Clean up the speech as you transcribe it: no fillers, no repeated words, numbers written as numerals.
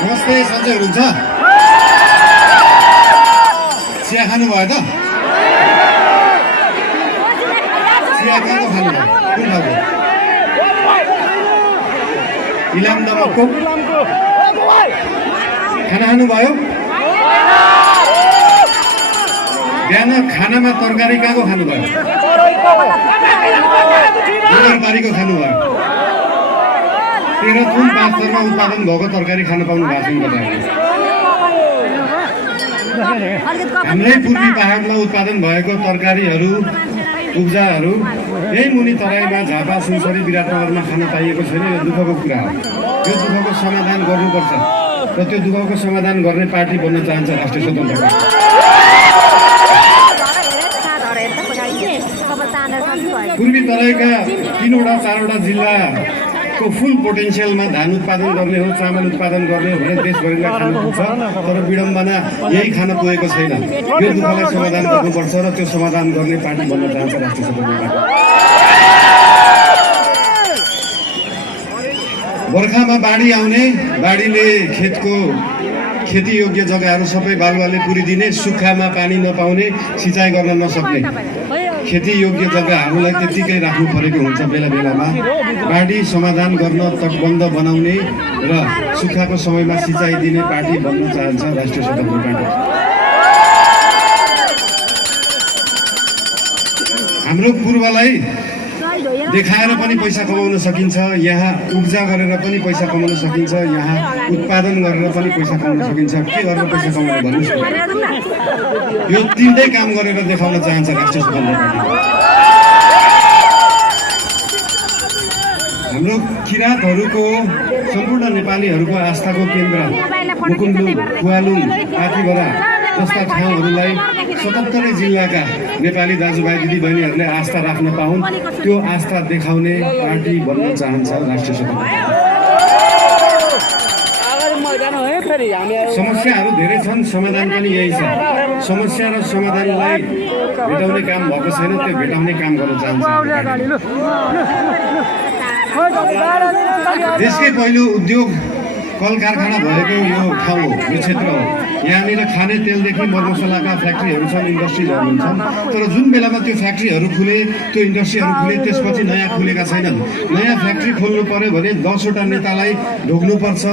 नमस्ते, सन्चै हुनुहुन्छ? चिया खानुभयो त? चिया कहाँको खानुभयो? कुन खालको? इलाम दमकको? खाना खानुभयो? बिहान खानामा तरकारी कहाँको खानुभयो? तरकारीको खानुभयो? तेह्रथुम 5 स्तरमा उत्पादन भएको तरकारी खान पाउनु भएको छैन तपाईँहरूले। हाम्रै पूर्वी पहाडमा उत्पादन भएको तरकारीहरू उब्जाहरू यही मुनि तराईमा झापा सुनसरी विराटनगरमा खान पाइएको छैन। यो दुःखको कुरा हो। यो दुःखको समाधान गर्नुपर्छ र त्यो दुःखको समाधान गर्ने पार्टी बन्न चाहन्छ राष्ट्रिय स्वतन्त्र पार्टी। पूर्वी तराईका 3वटा 4वटा जिल्लाको फुल पोटेन्सियलमा धान उत्पादन गर्ने हो, चामल उत्पादन गर्ने हो भने देशभरिलाई खान पुग्छ। तर विडम्बना यही खान पुगेको छैन। यो दुःखलाई समाधान गर्नुपर्छ र त्यो समाधान गर्ने पार्टी बन्न चाहन्छ राष्ट्रिय स्वतन्त्र पार्टी। बर्खामा बाढी आउने, बाढीले खेती योग्य जग्गाहरू सबै बालुवाले पुरिदिने, सुक्खामा पानी नपाउने, सिँचाइ गर्न नसक्ने खेती योग्य जग्गाहरूलाई त्यत्तिकै राख्नु परेको हुन्छ। बेला बेलामा बाढी समाधान गर्न तटबन्ध बनाउने र सुक्खाको समयमा सिँचाइ दिने पार्टी बन्न चाहन्छ राष्ट्रिय स्वतन्त्र पार्टी। हाम्रो पूर्वलाई देखाएर पनि पैसा कमाउन सकिन्छ, यहाँ उब्जा गरेर पनि पैसा कमाउन सकिन्छ, यहाँ उत्पादन गरेर पनि पैसा कमाउन सकिन्छ। के गरेर पैसा कमाउनु भन्नुहोस्? यो तिनटै काम गरेर देखाउन चाहन्छ राष्ट्रिय स्वतन्त्र पार्टी। हाम्रो किराँतहरूको सम्पूर्ण नेपालीहरूको आस्थाको केन्द्र मुकुन्दुङ, फुवालुङ, पाथिभरा जस्ता ठाउँहरूलाई 77 जिल्लाका नेपाली दाजुभाइ दिदीबहिनीहरूले आस्था राख्न पाउन्, त्यो आस्था देखाउने पार्टी बन्न चाहन्छ राष्ट्रिय स्वतन्त्र पार्टी। समस्याहरू धेरै छन्, समाधान पनि यही छ। समस्या र समाधानलाई भेटाउने काम भएको छैन, त्यो भेटाउने काम गर्न चाहन्छ। देशकै पहिलो उद्योग कल कारखाना भएको यो ठाउँ हो, यो क्षेत्र हो। यहाँनिर खाने तेलदेखि मरमसलाका फ्याक्ट्रीहरू छन्, इन्डस्ट्रिजहरू छन्। तर जुन बेलामा त्यो फ्याक्ट्रीहरू खुले, त्यो इन्डस्ट्रीहरू खुले, त्यसपछि नयाँ खुलेका छैनन्। नयाँ फ्याक्ट्री खोल्नु पर्यो भने 10वटा नेतालाई ढोग्नुपर्छ।